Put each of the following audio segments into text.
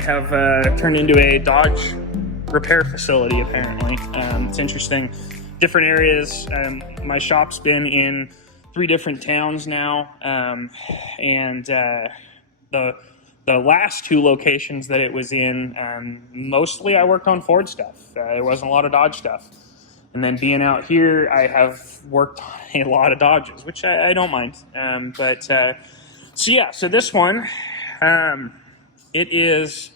I have turned into a Dodge repair facility, apparently. It's interesting. Different areas. My shop's been in 3 different towns now, and the last 2 locations that it was in, mostly I worked on Ford stuff. There wasn't a lot of Dodge stuff. And then being out here, I have worked on a lot of Dodges, which I don't mind. So this one, it is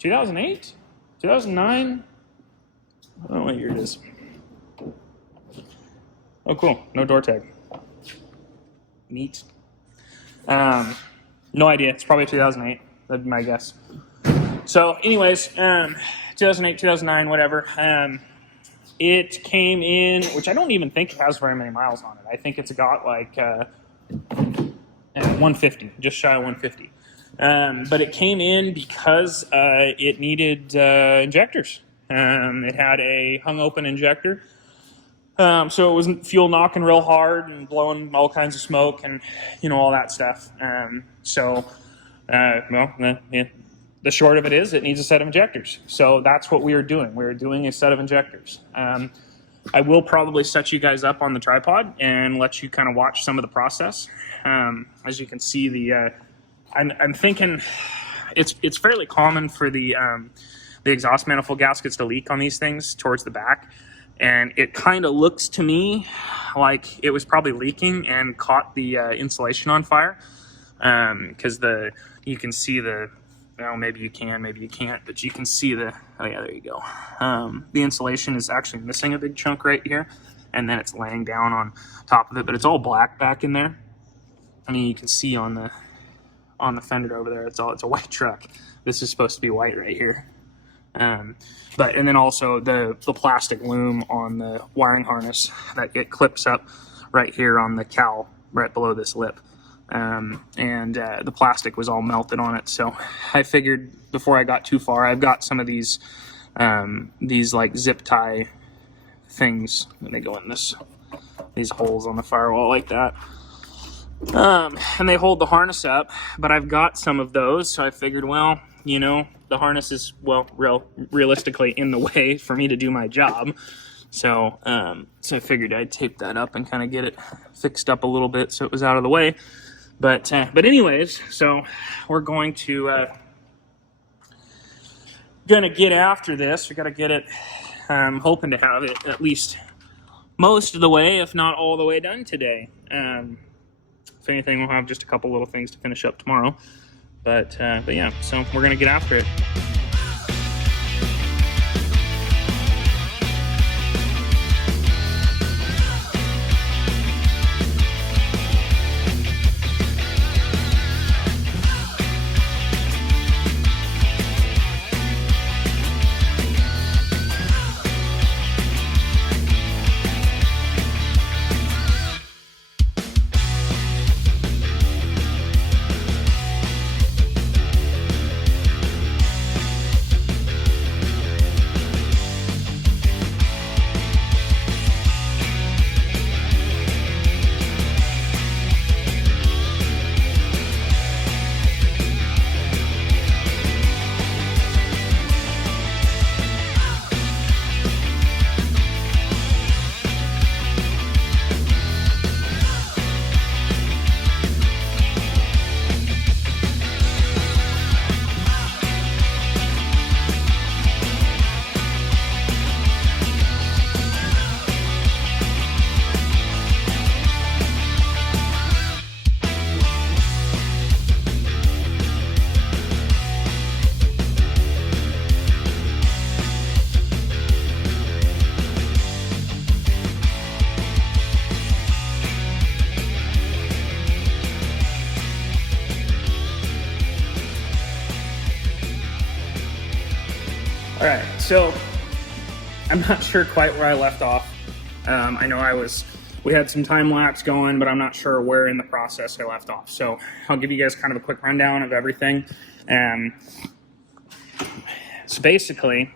2008, 2009. I don't know what year it is. Oh, cool. No door tag. Neat. No idea. It's probably 2008. That'd be my guess. So anyways, 2008, 2009, whatever. It came in, which I don't even think it has very many miles on it. I think it's got like 150, just shy of 150. But it came in because it needed injectors. It had a hung open injector. So it was fuel knocking real hard and blowing all kinds of smoke and, all that stuff. The short of it is it needs a set of injectors. So that's what we are doing. We're doing a set of injectors. I will probably set you guys up on the tripod and let you kind of watch some of the process. As you can see, I'm thinking it's fairly common for the exhaust manifold gaskets to leak on these things towards the back. And it kind of looks to me like it was probably leaking and caught the insulation on fire. Because you can see maybe you can, maybe you can't, but you can see oh yeah, there you go. The insulation is actually missing a big chunk right here, and then it's laying down on top of it, but it's all black back in there. I mean, you can see on the fender over there, it's a white truck. This is supposed to be white right here. And then also the plastic loom on the wiring harness that it clips up right here on the cowl, right below this lip. The plastic was all melted on it. So I figured before I got too far, I've got some of these like zip tie things, and they go in these holes on the firewall like that. And they hold the harness up, but I've got some of those. So I figured, well, the harness is, realistically in the way for me to do my job. So I figured I'd tape that up and kind of get it fixed up a little bit so it was out of the way. But anyways, so we're going to get after this. We got to get it. I'm hoping to have it at least most of the way, if not all the way done today. If anything, we'll have just a couple little things to finish up tomorrow. But yeah, so we're gonna get after it. All right, so I'm not sure quite where I left off. I know we had some time lapse going, but I'm not sure where in the process I left off. So I'll give you guys kind of a quick rundown of everything. So basically,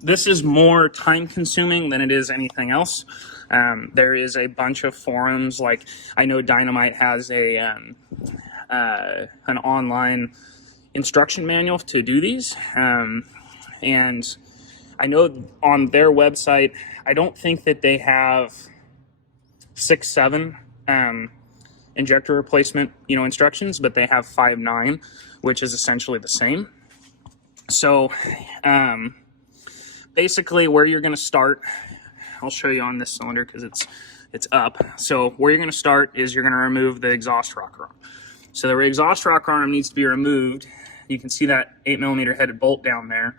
this is more time consuming than it is anything else. There is a bunch of forums, like I know Dynamite has an online instruction manual to do these. And I know on their website, I don't think that they have 6.7 injector replacement, instructions, but they have 5.9, which is essentially the same. So basically where you're going to start, I'll show you on this cylinder because it's up. So where you're going to start is you're going to remove the exhaust rocker arm. So the exhaust rocker arm needs to be removed. You can see that 8mm headed bolt down there.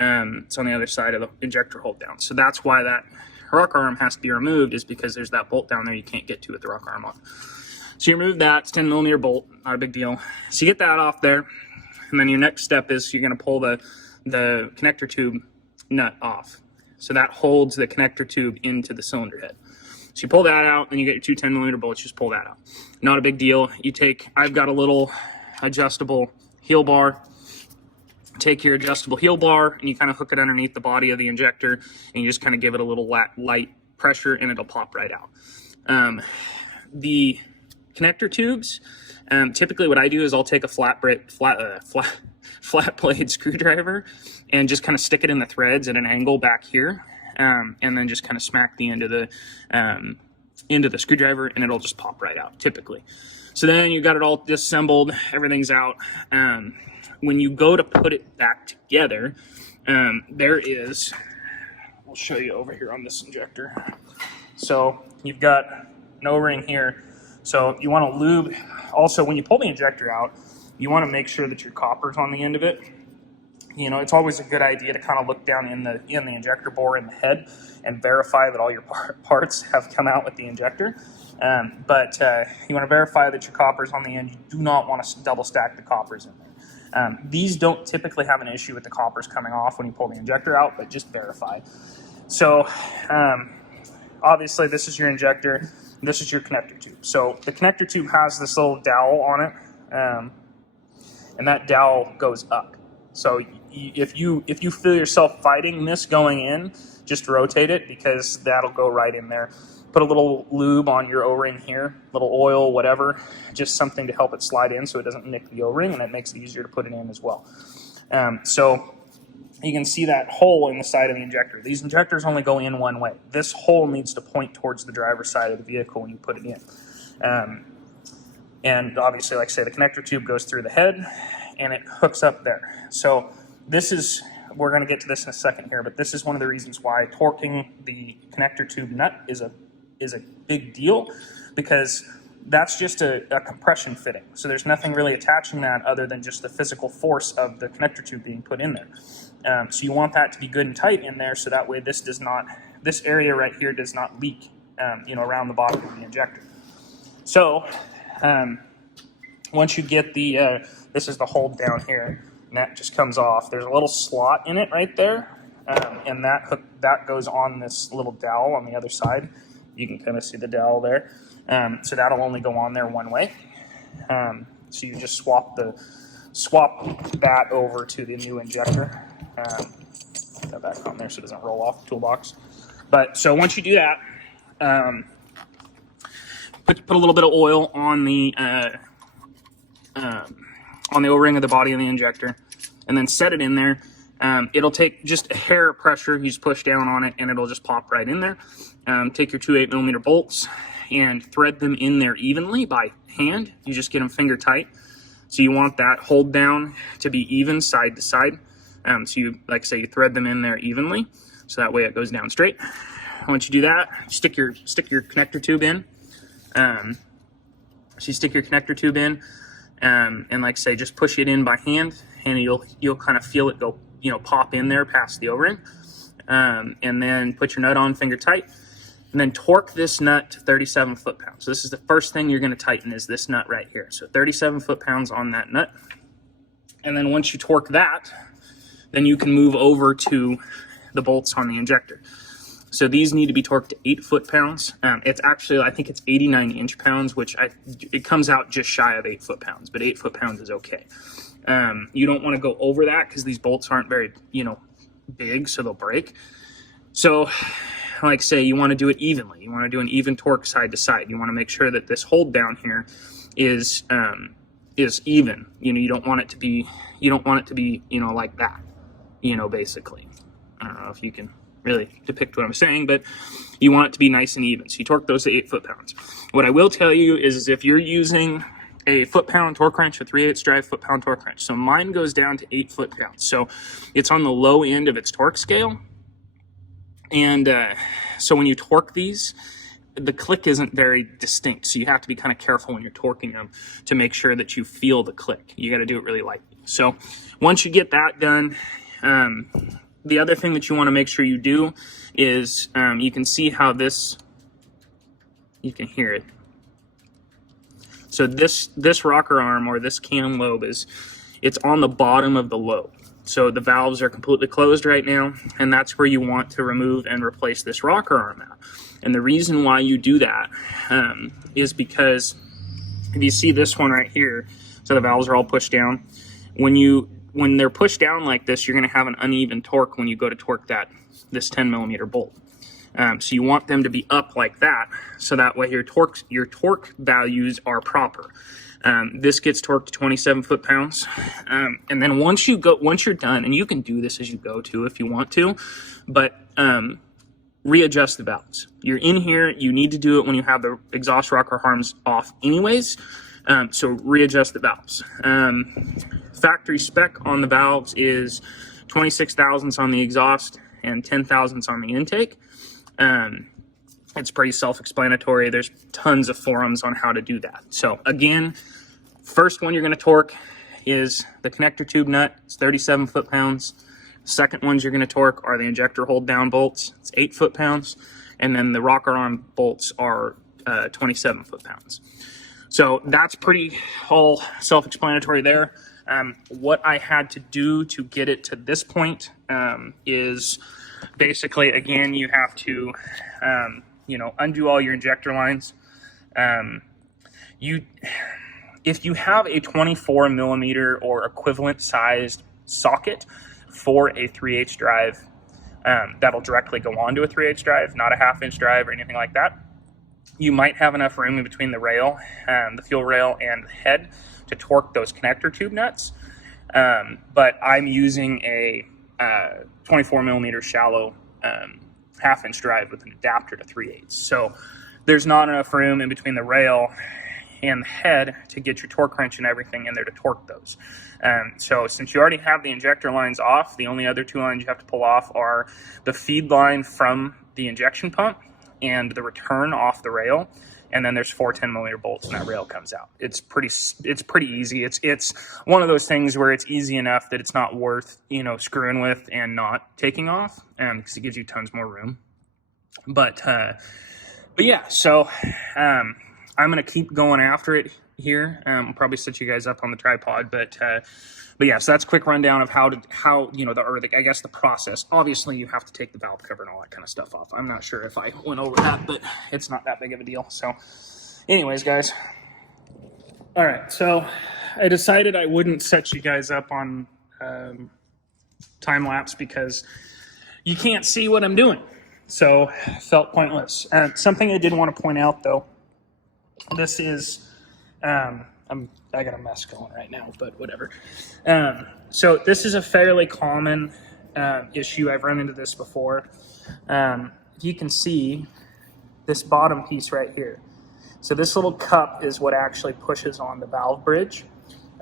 It's on the other side of the injector hold down. So that's why that rocker arm has to be removed, is because there's that bolt down there you can't get to with the rocker arm on. So you remove that. It's 10mm bolt, not a big deal. So you get that off there, and then your next step is you're going to pull the connector tube nut off. So that holds the connector tube into the cylinder head. So you pull that out, and you get your two 10mm bolts. Just pull that out. Not a big deal. I've got a little adjustable heel bar. Take your adjustable heel bar and you kind of hook it underneath the body of the injector, and you just kind of give it a little light pressure and it'll pop right out. The connector tubes, typically what I do is I'll take a flat blade screwdriver and just kind of stick it in the threads at an angle back here, and then just kind of smack the end of the screwdriver and it'll just pop right out typically. So then you got it all disassembled, everything's out. When you go to put it back together, there is, I'll show you over here on this injector. So you've got an O-ring here. So you want to lube. Also, when you pull the injector out, you want to make sure that your copper's on the end of it. It's always a good idea to kind of look down in the injector bore in the head and verify that all your parts have come out with the injector. But you want to verify that your copper's on the end. You do not want to double stack the coppers in there. These don't typically have an issue with the coppers coming off when you pull the injector out, but just verify. So obviously this is your injector, this is your connector tube. So the connector tube has this little dowel on it, and that dowel goes up. So if you feel yourself fighting this going in, just rotate it, because that'll go right in there. Put a little lube on your O-ring here, little oil, whatever, just something to help it slide in so it doesn't nick the O-ring, and it makes it easier to put it in as well. So you can see that hole in the side of the injector. These injectors only go in one way. This hole needs to point towards the driver's side of the vehicle when you put it in. And obviously, like I say, the connector tube goes through the head and it hooks up there. So this is, we're going to get to this in a second here, but this is one of the reasons why torquing the connector tube nut is a big deal, because that's just a compression fitting. So there's nothing really attaching that other than just the physical force of the connector tube being put in there. So you want that to be good and tight in there, so that way this area right here does not leak, around the bottom of the injector. So once you get this is the hold down here, and that just comes off. There's a little slot in it right there, and that goes on this little dowel on the other side. You can kind of see the dowel there. So that'll only go on there one way. So you just swap that over to the new injector. Put that back on there so it doesn't roll off the toolbox. But so once you do that, put a little bit of oil on the O-ring of the body of the injector, and then set it in there. It'll take just a hair of pressure. You just push down on it and it'll just pop right in there. Take your two 8mm bolts and thread them in there evenly by hand. You just get them finger tight. So you want that hold down to be even side to side. So you, like I say, you thread them in there evenly, so that way it goes down straight. Once you do that, stick your connector tube in. So you stick your connector tube in, and like I say, just push it in by hand, and you'll kind of feel it go, pop in there past the O-ring. And then put your nut on finger tight, and then torque this nut to 37 foot-pounds. So this is the first thing you're going to tighten, is this nut right here. So 37 foot-pounds on that nut. And then once you torque that, then you can move over to the bolts on the injector. So these need to be torqued to 8 foot-pounds. It's actually, I think it's 89 inch-pounds, which it comes out just shy of 8 foot-pounds, but 8 foot-pounds is okay. You don't want to go over that because these bolts aren't very, big, so they'll break. So like I say, you want to do it evenly. You want to do an even torque side to side. You want to make sure that this hold down here is is even. You know, you don't want it to be you know, like that, you know, basically. I don't know if you can really depict what I'm saying, but you want it to be nice and even. So you torque those to 8 foot-pounds. What I will tell you is if you're using a foot-pound torque wrench, a 3/8 drive foot-pound torque wrench, so mine goes down to 8 foot-pounds. So it's on the low end of its torque scale. And so when you torque these, the click isn't very distinct. So you have to be kind of careful when you're torquing them to make sure that you feel the click. You got to do it really lightly. So once you get that done, the other thing that you want to make sure you do is you can see how this, you can hear it. So this rocker arm or this cam lobe it's on the bottom of the lobe. So the valves are completely closed right now, and that's where you want to remove and replace this rocker arm at. And the reason why you do that is because if you see this one right here, so the valves are all pushed down. When they're pushed down like this, you're going to have an uneven torque when you go to torque this 10 millimeter bolt. So you want them to be up like that, so that way your torque values are proper. This gets torqued to 27 foot-pounds, and then once you're done, and you can do this as you go too if you want to, but readjust the valves. You're in here, you need to do it when you have the exhaust rocker arms off anyways, so readjust the valves. Factory spec on the valves is 26 thousandths on the exhaust and 10 thousandths on the intake. It's pretty self-explanatory. There's tons of forums on how to do that. So again, first one you're going to torque is the connector tube nut. It's 37 foot-pounds. Second ones you're going to torque are the injector hold down bolts. It's 8 foot-pounds. And then the rocker arm bolts are 27 foot-pounds. So that's pretty all self-explanatory there. What I had to do to get it to this point is basically, again, you have to undo all your injector lines. If you have a 24 millimeter or equivalent sized socket for a 3/8 drive, that'll directly go onto a 3/8 drive, not a 1/2 inch drive or anything like that, you might have enough room in between the rail, the fuel rail, and the head to torque those connector tube nuts. But I'm using a 24 millimeter shallow 1/2 inch drive with an adapter to 3/8. So there's not enough room in between the rail and the head to get your torque wrench and everything in there to torque those. So since you already have the injector lines off, the only other 2 lines you have to pull off are the feed line from the injection pump and the return off the rail. And then there's 4 10 millimeter bolts and that rail comes out. It's pretty easy. It's one of those things where it's easy enough that it's not worth, screwing with and not taking off, because it gives you tons more room. But yeah, so I'm gonna keep going after it here. I'll probably set you guys up on the tripod, but yeah, so that's a quick rundown of how I guess the process. Obviously, you have to take the valve cover and all that kind of stuff off. I'm not sure if I went over that, but it's not that big of a deal. So anyways, guys. All right, so I decided I wouldn't set you guys up on time lapse because you can't see what I'm doing. So it felt pointless. Something I did want to point out though, this is, I got a mess going right now, but whatever. So this is a fairly common issue. I've run into this before. You can see this bottom piece right here. So this little cup is what actually pushes on the valve bridge.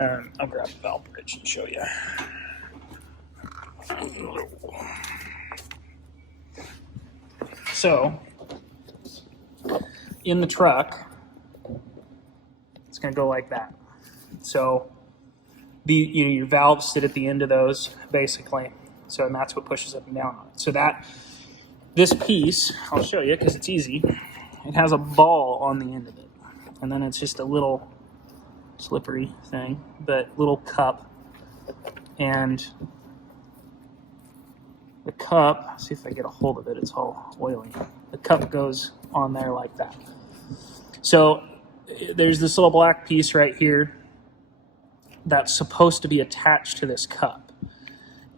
I'll grab the valve bridge and show you. So in the truck, it's going to go like that. So your valves sit at the end of those, basically. So, and that's what pushes up and down on it. So this piece, I'll show you because it's easy. It has a ball on the end of it, and then it's just a little slippery thing, but little cup. And the cup, see if I get a hold of it. It's all oily. The cup goes on there like that. So there's this little black piece right here that's supposed to be attached to this cup.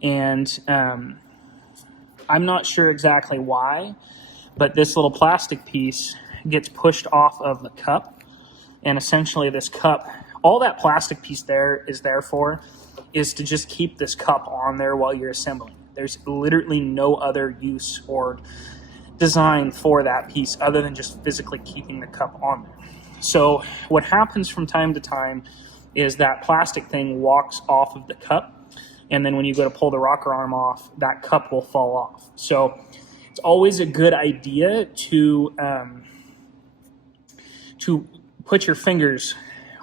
And I'm not sure exactly why, but this little plastic piece gets pushed off of the cup. And essentially this cup All that plastic piece there is there for is to just keep this cup on there while you're assembling. There's literally no other use or design for that piece other than just physically keeping the cup on there. So what happens from time to time is that plastic thing walks off of the cup, and then when you go to pull the rocker arm off, that cup will fall off. So it's always a good idea to put your fingers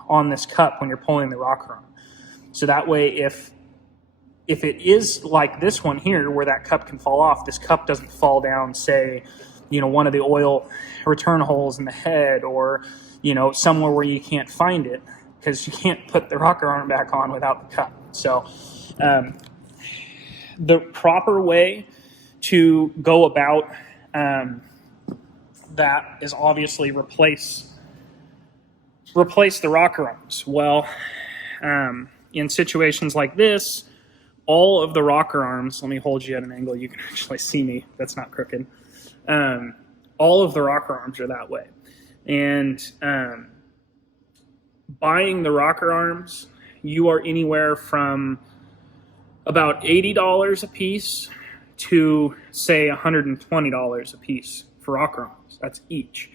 on this cup when you're pulling the rocker arm. So that way, if it is like this one here where that cup can fall off, this cup doesn't fall down, say, one of the oil return holes in the head, or, somewhere where you can't find it, because you can't put the rocker arm back on without the cup. So the proper way to go about that is obviously replace the rocker arms. Well, in situations like this, all of the rocker arms, let me hold you at an angle you can actually see me, that's not crooked. All of the rocker arms are that way. And buying the rocker arms, you are anywhere from about $80 a piece to, say, $120 a piece for rocker arms. That's each.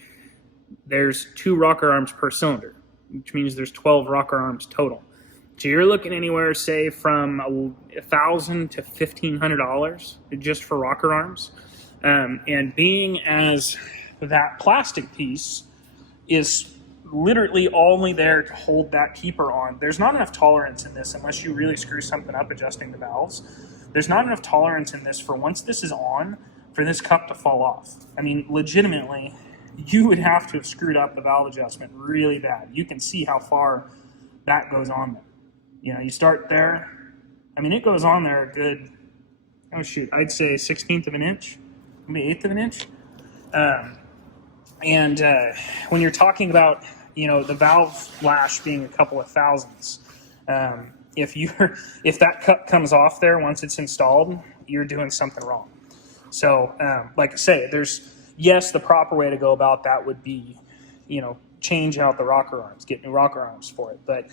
There's 2 rocker arms per cylinder, which means there's 12 rocker arms total. So you're looking anywhere, say, from $1,000 to $1,500 just for rocker arms. And being as that plastic piece is literally only there to hold that keeper on, there's not enough tolerance in this unless you really screw something up adjusting the valves. There's not enough tolerance in this for, once this is on, for this cup to fall off. I mean, legitimately, you would have to have screwed up the valve adjustment really bad. You can see how far that goes on there. You start there. I mean, it goes on there a good, I'd say 1/16 of an inch, maybe 1/8 of an inch. When you're talking about, the valve lash being a couple of thousands, if that cup comes off there once it's installed, you're doing something wrong. So, like I say, yes, the proper way to go about that would be, change out the rocker arms, get new rocker arms for it. But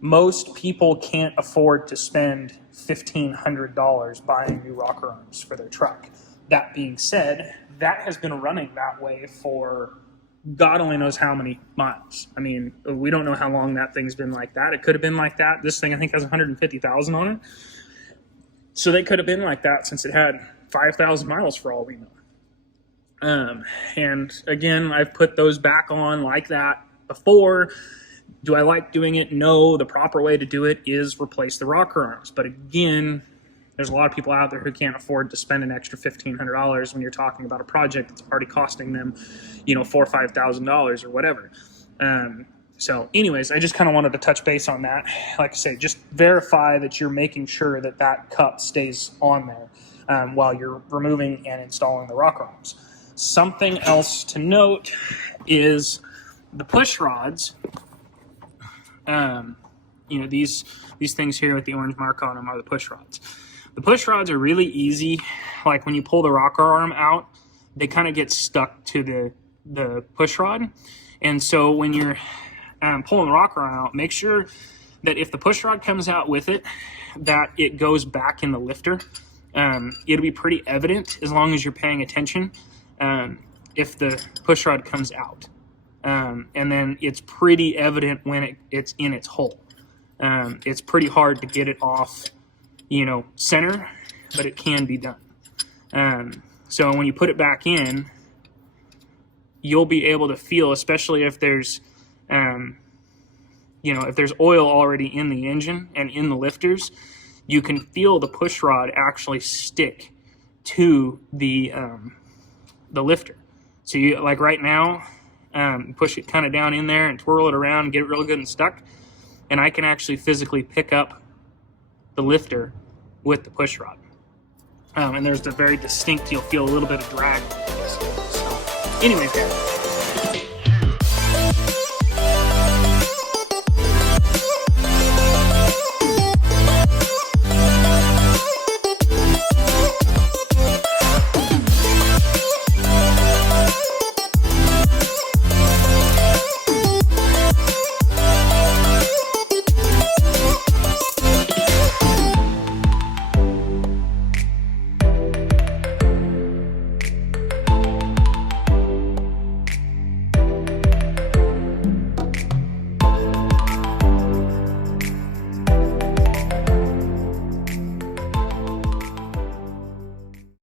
most people can't afford to spend $1,500 buying new rocker arms for their truck. That being said, that has been running that way for God only knows how many miles. I mean, we don't know how long that thing's been like that. It could have been like that. This thing, I think, has 150,000 on it. So they could have been like that since it had 5,000 miles for all we know. And again, I've put those back on like that before. Do I like doing it? No. The proper way to do it is replace the rocker arms. But again, there's a lot of people out there who can't afford to spend an extra $1,500 when you're talking about a project that's already costing them, $4,000 or $5,000 or whatever. So anyways, I just kind of wanted to touch base on that. Like I say, just verify that you're making sure that that cup stays on there while you're removing and installing the rocker arms. Something else to note is the push rods. These things here with the orange mark on them are the push rods. The push rods are really easy. Like when you pull the rocker arm out, they kind of get stuck to the push rod. And so when you're pulling the rocker arm out, make sure that if the push rod comes out with it, that it goes back in the lifter. It'll be pretty evident as long as you're paying attention if the push rod comes out. And then it's pretty evident when it's in its hole. It's pretty hard to get it off, center, but it can be done. So when you put it back in, you'll be able to feel, especially if there's, if there's oil already in the engine and in the lifters, you can feel the push rod actually stick to the lifter. So you, like right now, push it kind of down in there and twirl it around and get it real good and stuck. And I can actually physically pick up the lifter with the push rod. And there's the very distinct, you'll feel a little bit of drag. So anyways, guys,